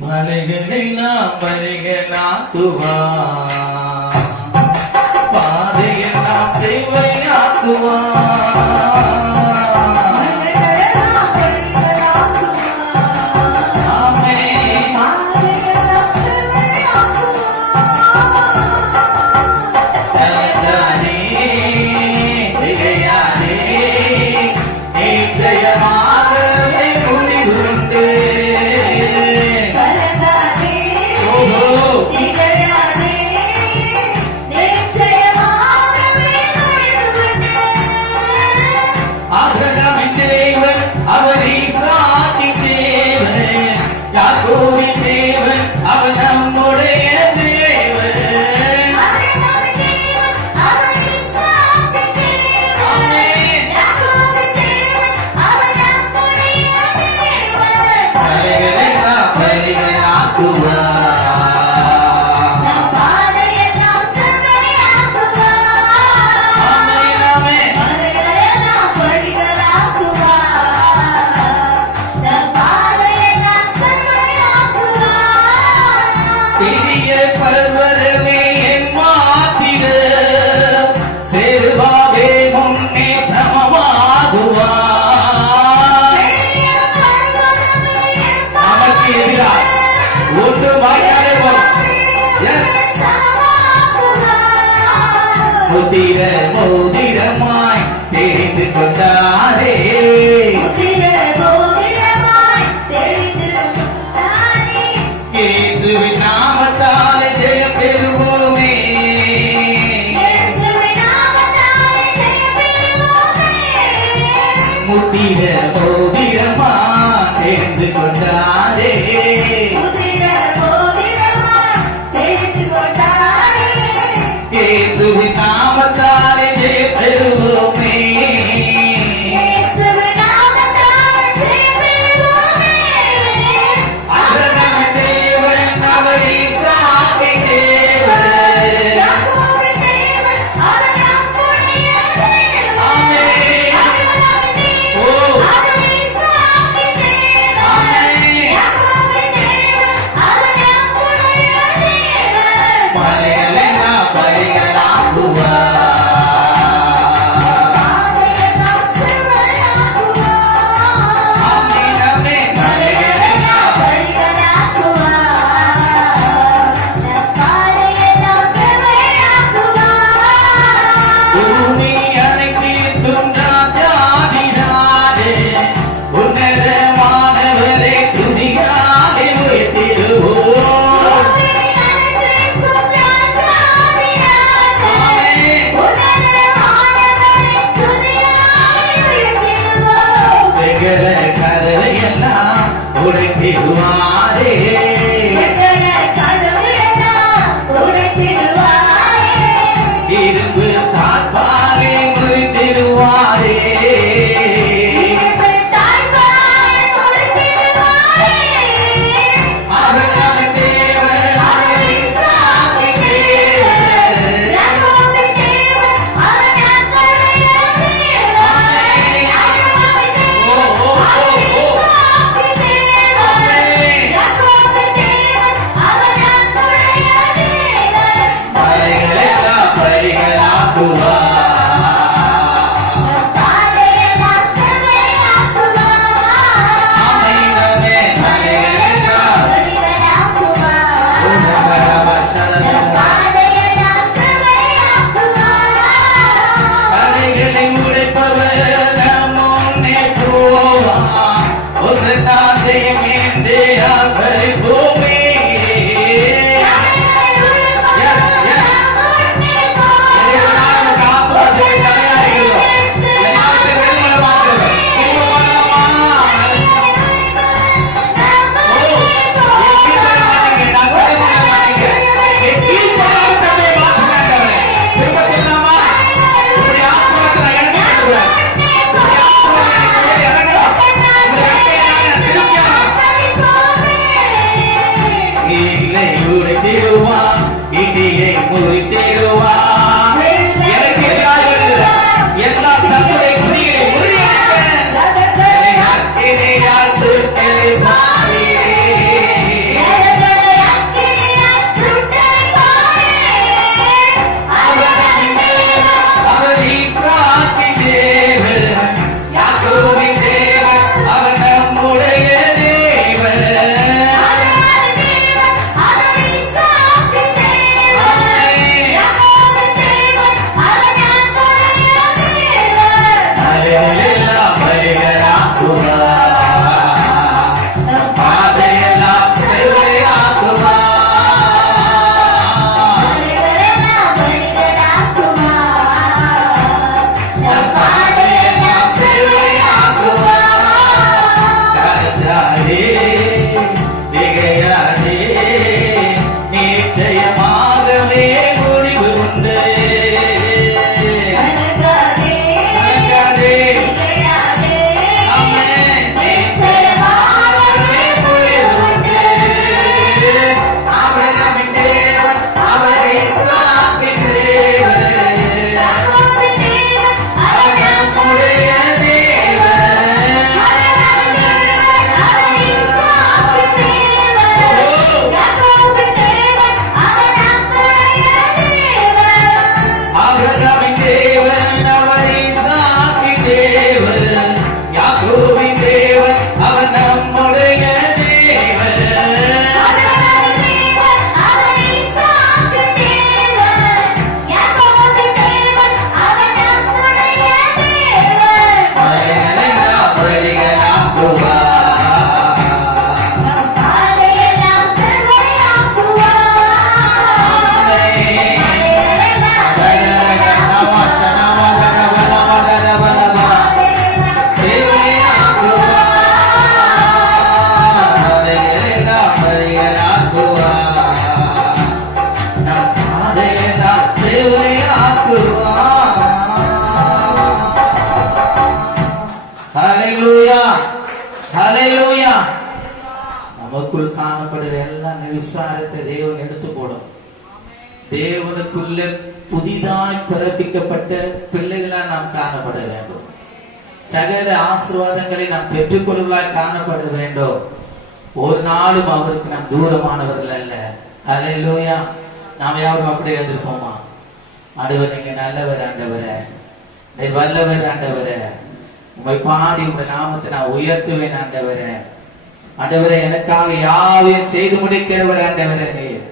மலைகளெல்லாம் பரிகளாக்குவார், பாதையெல்லாம் செய்வையாக்குவார். முதிர மோதிரமாய் தெரிந்து கொண்டாரே, இயேசுவின் நாமத்தாலே ஜெயம் பெறுவோமே. முதிர மோதிரமாய் தெரிந்து கொண்டாரே, இயேசுவின் நாமத்தாலே ஜெயம் பெறுவோமே. இரும்பு தாழ்பாலை முறித்திடுவாரே, நமக்குள் காணப்படுகிற எல்லா நிவிசாரத்தை தேவன் எடுத்து போடும். தேவனுக்குள்ள புதிதாய் பிறப்பிக்கப்பட்ட பிள்ளைகளா நாம் காணப்பட வேண்டும். சகல ஆசீர்வாதங்களை நாம் பெற்றுக்கொள்ளாய் காணப்பட வேண்டும். ஒரு நாளும் அவருக்கு நாம் தூரமானவர்கள் அல்ல. ஹல்லேலூயா. நாம் யாரும் அப்படி இருந்திருப்போமா? ஆண்டவர், நீங்க நல்லவர் ஆண்டவரே, நீர் வல்லவர் ஆண்டவரே, உம்மை பாடி உங்கள் நாமத்தை நான் உயர்த்துவேன் ஆண்டவரே. ஆண்டவரே, எனக்காக யாவையும் செய்து முடிக்கிறவர் ஆண்டவரே. நீர்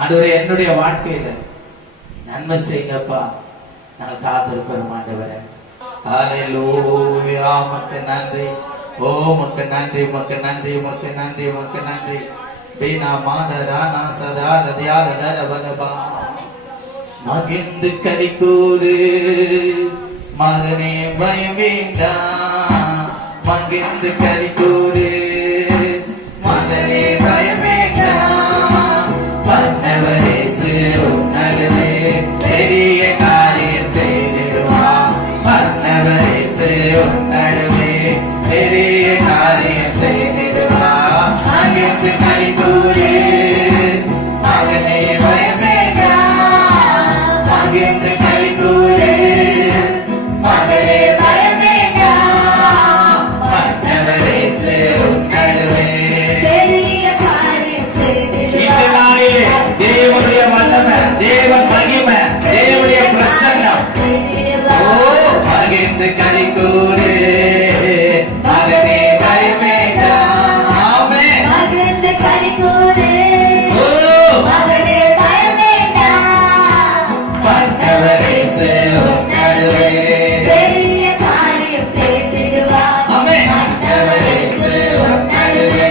ஆண்டவரே, என்னுடைய வாழ்க்கையில நன்மை செய்யுங்கப்பா, நாங்கள் காத்திருக்கிறோம் ஆண்டவரே. ஹல்லேலூயா. உமக்கு நன்றி. ஓ உமக்கு நன்றி, உமக்கு நன்றி, உமக்கு நன்றி, உமக்கு நன்றி. பீனா மாதரானா சதா தத்யாதர வதபா மகிழ்ந்து கலிக்கூறு மகனே பயம் வேண்டாம். மகிழ்ந்து கலிக்கூறு மகனே பயம் வேண்டாம். பண்ணவரேசு உன்னதமே பெரிய காரியம் செய்திடுவார். பண்ணவரேசு உன்னதமே பெரிய காரியம் செய்திடுவார். மகிழ்ந்து கலிக்கூறு மகனே பயம் வேண்டாம். மகிழ்ந்து கலிக்கூறு மகளே பயம் வேண்டாம். பண்ணவரேசு உன்னதமே பெரிய காரியம் செய்திடுவார். இந்த நாளிலே தேவனுடைய வல்லமை, தேவன் மகிமை, தேவனுடைய பிரசன்னம் மகிழ்ந்து கலிக்கூறு மகனே பயம் வேண்டாம். ஆமென். மகிழ்ந்து கலிக்கூறு மகனே பயம் வேண்டாம். பண்ணவரேசு உன்னதமே பெரிய காரியம் செய்திடுவார். ஆமென். பண்ணவரேசு உன்னதமே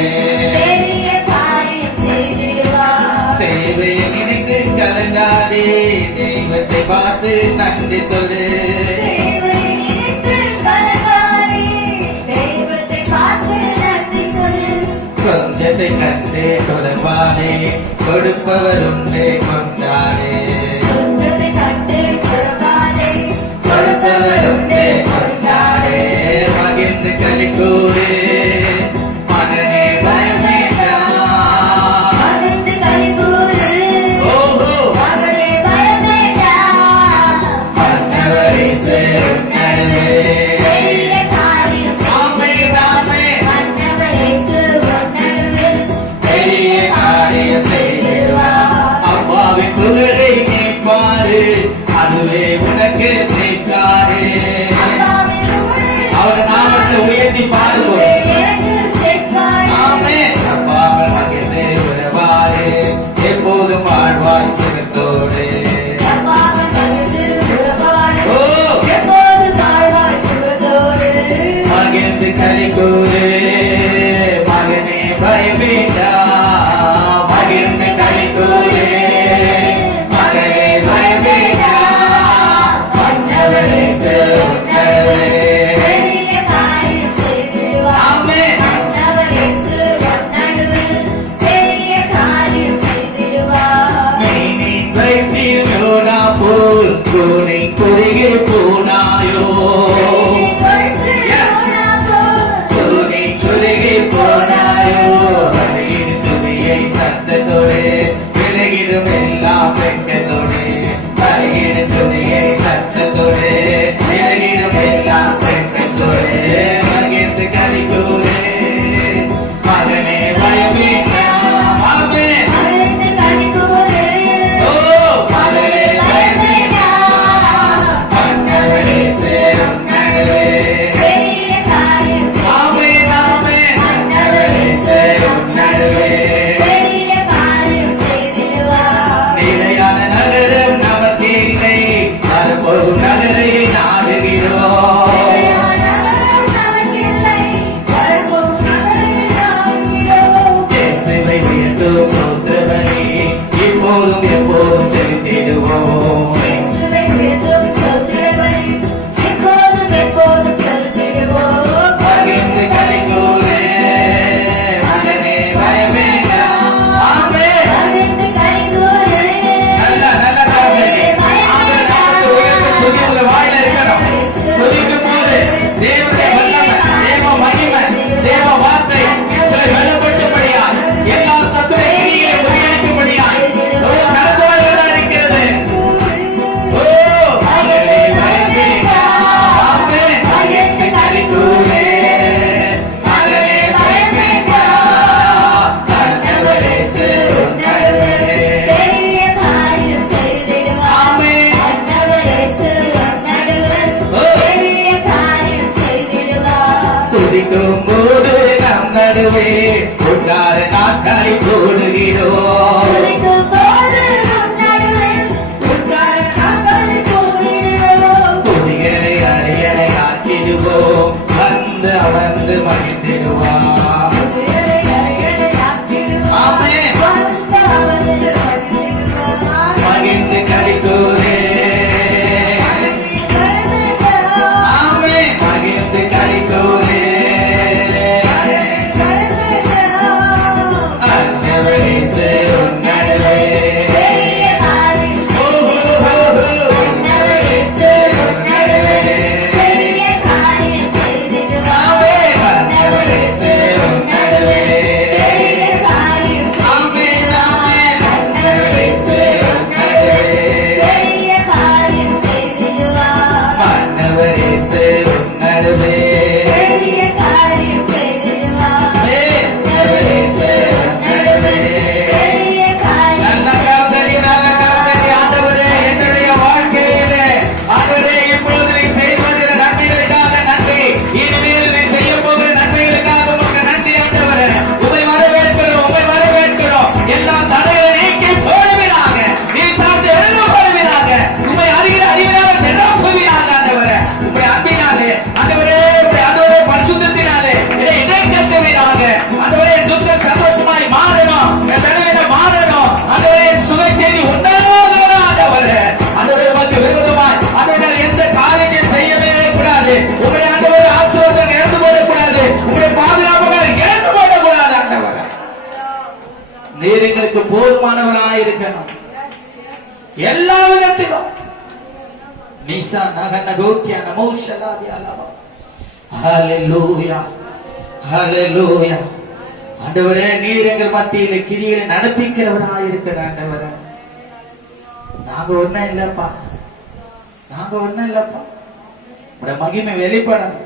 பெரிய காரியம் செய்திடுவார். தேவையை நினைத்து கலங்காதே, தெய்வத்தை பார்த்து நன்றி சொல்லு. தேவையை நினைத்து கலங்காதே, தெய்வத்தை பார்த்து நன்றி சொல்லு. கொஞ்சத்தை கண்டே தொடர்பானே, கொடுப்பவர் உண்டே கொண்டாடே. கொஞ்சத்தை கண்டே தொடர்பானே, கொடுப்பவர் உண்டே கொண்டாடே. மகிழ்ந்து கலிக்கூறு மகனே பயம் வேண்டாம். மகிழ்ந்து கலிக்கூறு மகளே பயம் வேண்டாம். பண்ணவரேசு உன்னதமே பெரிய காரியம். ஆமென், ஆமென். பண்ணவரேசு உன்னதமே பெரிய காரியம் செய்திடுவார். அப்பாவின் புகழை நீ பாரு, அதுவே உனக்கு சேர்க்காதே. அவர் நாமத்தை உயர்த்தி பாடுவோம். ஆமென். அப்பாவை மகிழ்ந்து உறவாரு, எப்போதும் வாழ்வாய் சுகத்தோடு. மகிழ்ந்து கலிக்கூறு மகனே பயம் வேண்டாம். மகிழ்ந்து கலிக்கூறு மகனே பயம் வேண்டாம். பண்ணவரேசு உன்னதமே பெரிய காரியம் செய்திடுவார். ஆமென். பண்ணவரேசு உன்னதமே பெரிய காரியம் செய்திடுவார். மீனின் வயிற்றில் யோனா போல் கூனை குறுகி போனாயோ. கூனை குறுகி போனாயோ. வழியின் துணியை சத்தத்தோடு விலகிடும் எல்லாம் வெட்கத்தோடு. வழியின் துணியை சத்தத்தோடு விலகிடும் எல்லாம் வெட்கத்தோடு. மகிழ்ந்து கலிக்கூறு மகனே பயம் வேண்டாம். ஆமென். மகிழ்ந்து கலிக்கூறு மகளே பயம் வேண்டாம். பண்ணவரேசு உன்னதமே பெரிய காரியம். ஆமென், ஆமென். பண்ணவரேசு உன்னதமே பெரிய காரியம் செய்திடுவார். நிலையான நகரம் நமக்கு இல்லை, வரப்போகும் நகரை நாடுகிறோம். இயேசுவை உயர்த்தும் சோத்திரவனே, இப்போதும் எப்போதும் செலுத்திடுவோம். இயேசுவை உயர்த்தும் சோத்திரவனே, இப்போதும் எப்போதும் செலுத்திடுவோம். மகிழ்ந்து கலிக்கூறு மகனே பயம் வேண்டாம். ஆமென். மகிழ்ந்து கலிக்கூறு நல்ல காரியத்தை ஆண்டவர் நாமத்தை உயர்த்தும் துதி உள்ள வாயில இருக்கணும். துதிக்கும் போது தேவனுடைய வல்லமை, தேவ மகிமை, தேவ வார்த்தை உங்களை வெளிப்படும்படியாக மகிழ்ந்திடுவோம். துதிகளை அரியணை ஆக்கிடுவோம். வந்து அமர்ந்து மகிழ்ந்திடுவான். மகிழ்ந்து கலித்தூரே மகிழ்ந்து கலித்தூரே அன்னவரேசு உன்னடுவே அன்னவரேசு உன்னடுவே அன்னவரேசு உன்னடுவே நீர் எங்களுக்கு போதுமானவராயிருக்கணும் எல்லா விதத்திலும். நீசா நகன கோத்தியா நமோ ஷலாதி அலவா. ஹalleluya ஹalleluya. ஆண்டவரே நீர் எங்கள் மத்தியிலே கிரியை நடப்பிக்கிறவராயிருக்கிற ஆண்டவரே. நாங்க ஒண்ணும் இல்லப்பா, நாங்க ஒண்ணும் இல்லப்பா. உடைய மகிமை வெளிப்படணும்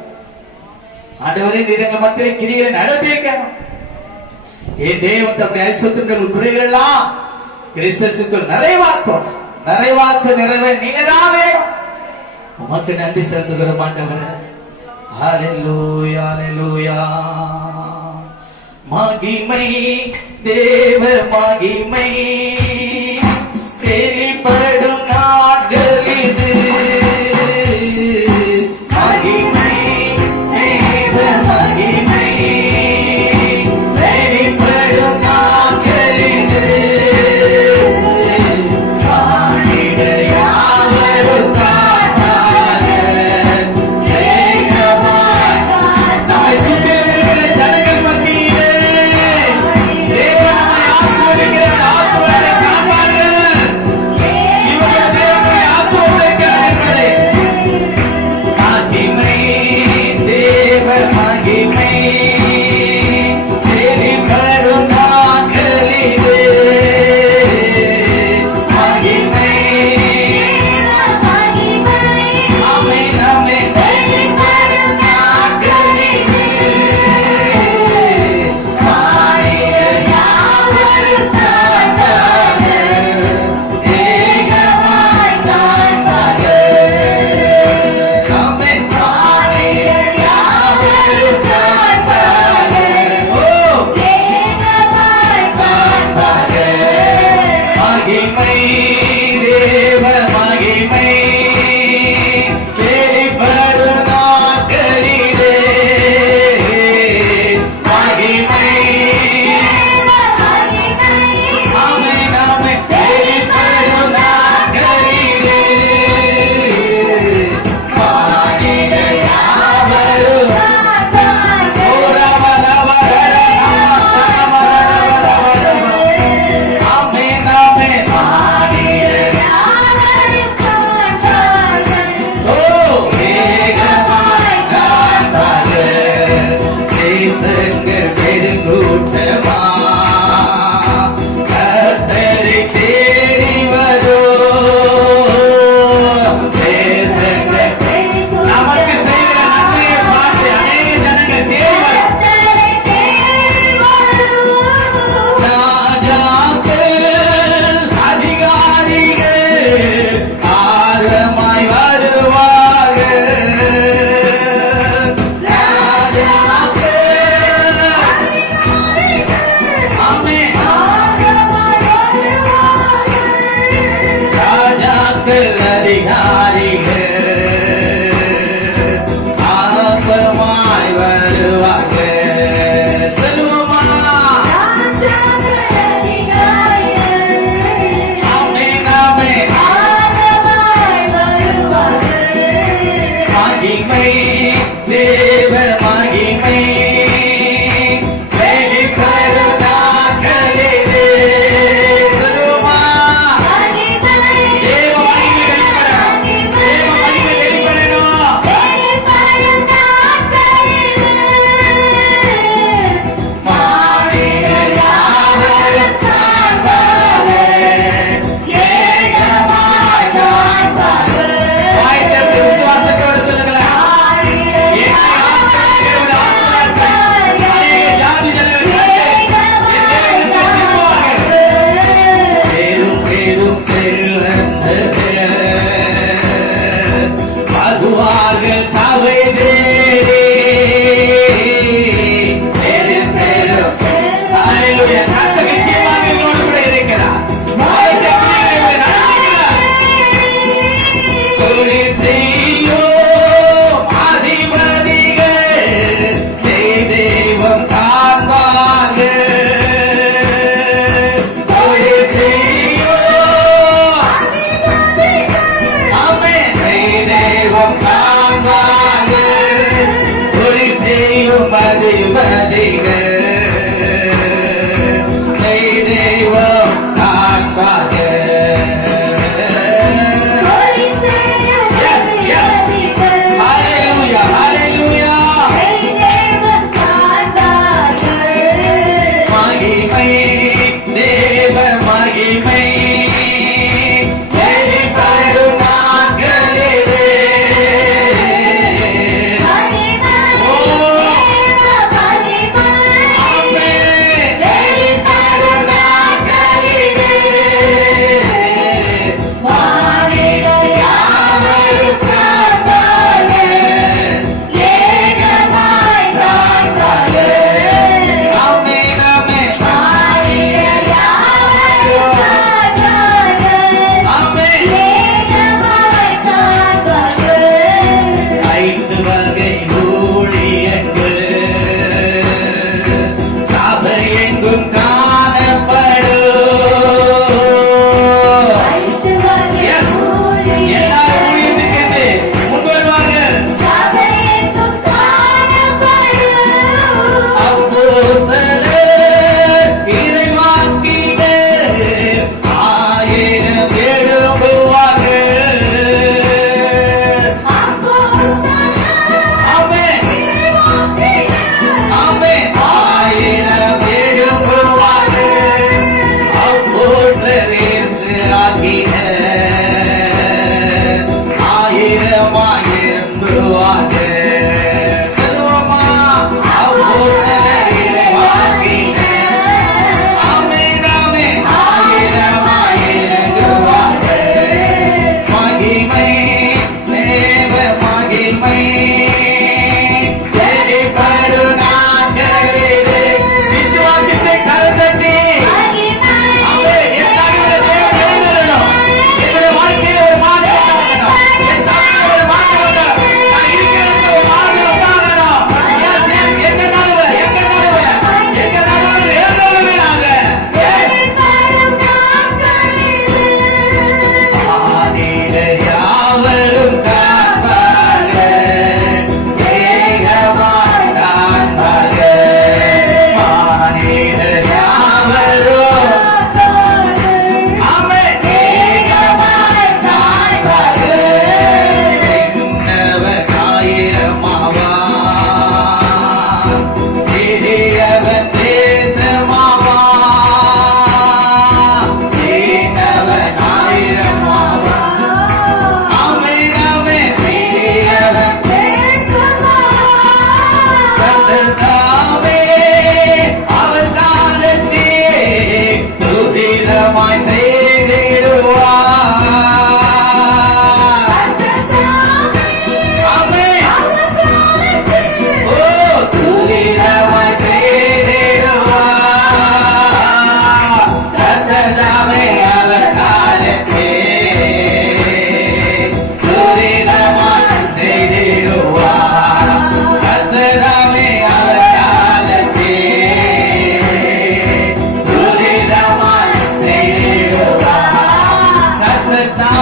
ஆண்டவரே. நீர் எங்கள் மத்தியிலே கிரியை நடப்பிக்கணும். என் தேவன் தம்முடைய ஐசுத்தங்கள் குறைகள் எல்லாம் கிறிஸ்துவுக்குள் நிறைவாக்கும். நிறைவாக்கு நிறைவே நீங்க தான் வேணும். உமக்கு நன்றி செலுத்துகிறோம் ஆண்டவரே. ஹalleluya ஹalleluya. மகிமை தேவ மகிமை வெளிப்படும் நாட்கள் இது. மகிமை தேவ மகிமை வெளிப்படும் நாட்கள் இது. காணிட யாவரும் காணாத ஏகமாய் நம்மை சுற்றி இருக்கிற ஜனங்கள் மத்தியிலே தேவன் நம்மை ஆசீர்வதிக்கிற ஆசீர்வாதத்தை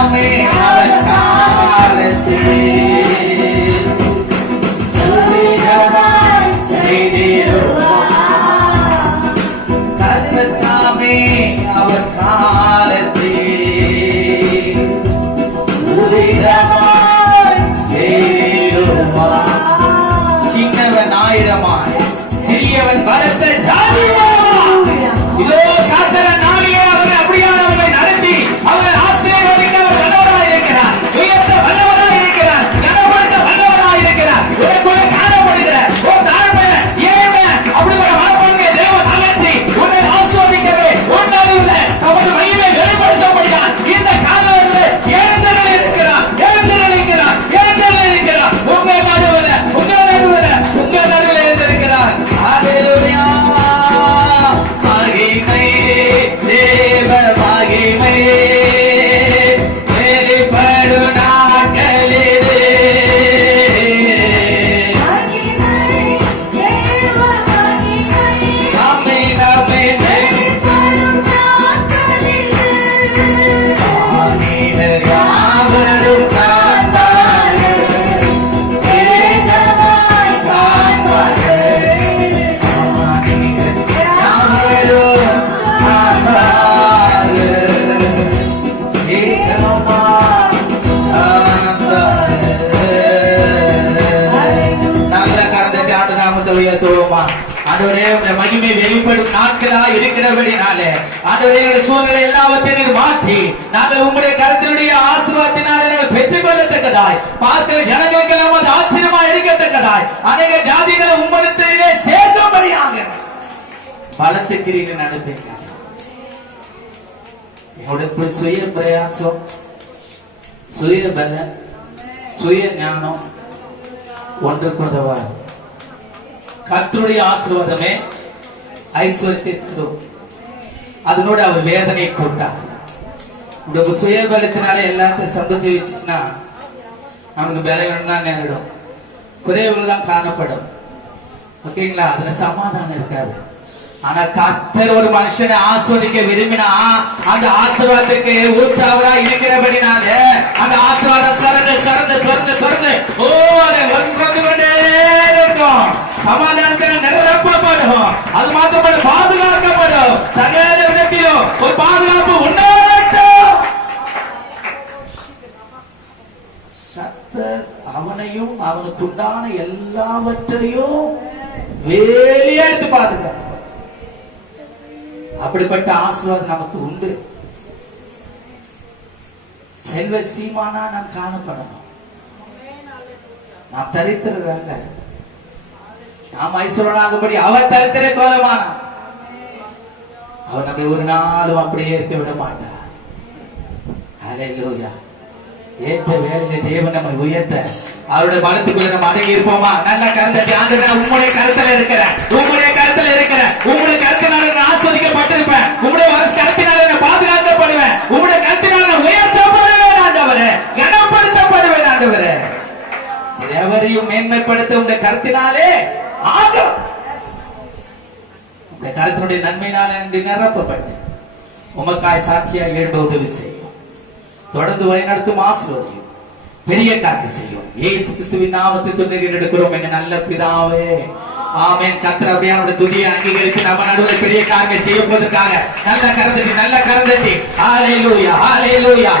தாமே அவர் காலத்திலே கர்த்தர் தாமே அவர் காலத்திலே சின்னவன் ஆயிரமாய் சிறியவன் பலத்த இதோ காத்தர நாளிலே அவர் அப்படியானவர்களை நடத்தி அவரை ஆசீர்வதிக்க வல்லவராய் இருக்கிறார், உயர்த்த வல்லவராய் இருக்கிறார், கனப்படுத்த வல்லவராய் இருக்கிறார். உனக்குள்ள காணப்படுகிற ஒரு தாழ்மை ஏழ்மை அப்படிப்பட்ட மனப்பான்மை தேவன் அகற்றி உன்னை ஆசீர்வதிக்கவே உன்னறிவுல அவரது மகிமை வெளிப்படுத்தப்படுகிறார். இந்த காலவரில் எழுந்தருளி இருக்கிறார், எழுந்தருளி இருக்கிறார், எழுந்தருளி இருக்கிறார். உங்க நடுவில் உங்க நடுவில் உங்க நடுவில் எழுந்திருக்கிறார். ஹல்லேலூயா. மகிமை தேவ மகிமை வெளிப்படும் நாட்களிலே நம்மை நம்மை வெளிப்படும் நாட்களிலே யாவரும் காண்பார்கள், ஏகமாய் காண்பார்கள். யாவரும் காண்பார்கள், ஏகமாய் காண்பார்கள். நல்ல கரத்தை ஆண்டு நாமத்தை உயர்த்துவோமா? ஆண்டவரே, உம்முடைய மகிமை வெளிப்படும் நாட்களா இருக்கிறபடினாலே ஆண்டவரே சூழ்நிலை எல்லாவற்றையும் மாற்றி நாங்கள் உம்முடைய கருத்தினுடைய ஆசீர்வாதத்தினாலே நாங்கள் பெற்றுக் கொள்ளத்தக்கதாய் பார்க்கிற ஜனங்களுக்கெல்லாம் அது ஆச்சரியமா இருக்கத்தக்கதாய் அநேக ஜாதிகளை உம்மிடத்திலே சேர்க்கும்படியாக பலத்த கிரியை நடப்பீங்க. என்னுடைய சுய பிரயாசம், சுய பலன், சுய ஞானம் ஒன்றுக்கு உதவாது. கர்த்தருடைய ஆசீர்வாதமே ஐஸ்வர்யத்தை தரும். அதனோட அவர் வேதனையை கூட்டார். உங்க சுய பலத்தினால எல்லாத்தையும் சம்பத்தி வச்சுன்னா நமக்கு பலவீனம் தான் நேரிடும், குறைவுகள் தான் காணப்படும். ஓகேங்களா? அதுல சமாதானம் இருக்காது. ஆனா கர்த்தர் ஒரு மனுஷனை ஆஸ்வதிக்க விரும்பினா அந்த ஆசீர்வாதத்துக்கு ஊற்றாவதா இருக்கிறபடினால அந்த ஆசீர்வாதம் சரந்து சரந்து சரந்து சரந்து வந்து கொண்டே இருக்கும். சமாதானத்தில் நிரப்பப்படும். அது மாத்திரப்பட பாதுகாக்கப்படும். சகல விதத்திலும் ஒரு பாதுகாப்பு உண்டாகட்டும். கர்த்தர் அவனையும் அவனுக்கு உண்டான எல்லாவற்றையும் வெளியெடுத்து பாதுகாப்பு. அப்படிப்பட்ட ஆசீர்வாதம் நமக்கு உண்டு. செல்வ சீமானா நாம் காணப்படணும். நாம் தரித்திரல்ல, நாம் ஐஸ்வரனாகும்படி அவர் தரித்திர கோலமான அவர் நம்மை ஒரு நாளும் அப்படியே இருக்க விட மாட்டார். ஹல்லேலூயா. ஏற்ற வேலையில தேவன் நம்மை உயர்த்த அவருடைய பலத்துக்குள்ள நம்ம அடங்கி இருப்போமா? நல்ல கருத்தை ஆண்டவரே, உம்முடைய கருத்துல இருக்கிற உம்முடைய கருத்துல இருக்கிற உம்முடைய கருத்தினால நான் ஆஸ்வதிக்கப்பட்டிருப்பேன், உம்முடைய கருத்தினால நான் பாதுகாக்கப்படுவேன், உம்முடைய கருத்தினால நான் உயர்த்தப்படுவேன் ஆண்டவரே, கனப்படுத்தப்படுவேன் ஆண்டவரே. எவரையும் மேன்மைப்படுத்த உடைய கருத்தினாலே ஆகும். உடைய கருத்தினுடைய நன்மையினால நிரப்பப்பட்டு உமக்காய் சாட்சியா எழுத உதவி செய்யும். தொடர்ந்து வழிநடத்தும் ஆசீர்வதியும், பெரிய காரியம் செய்யும். இயேசு கிறிஸ்துவின் நாமத்தில் துதித்து எடுக்கிறோம் எங்க நல்ல பிதாவே. ஆமென். கர்த்தர் அப்படியே துதியை அங்கீகரித்து நம்ம நடுவில் பெரிய காரியம் செய்ய போவதற்காக நல்ல கரந்தட்டி ஹல்லேலூயா ஹல்லேலூயா.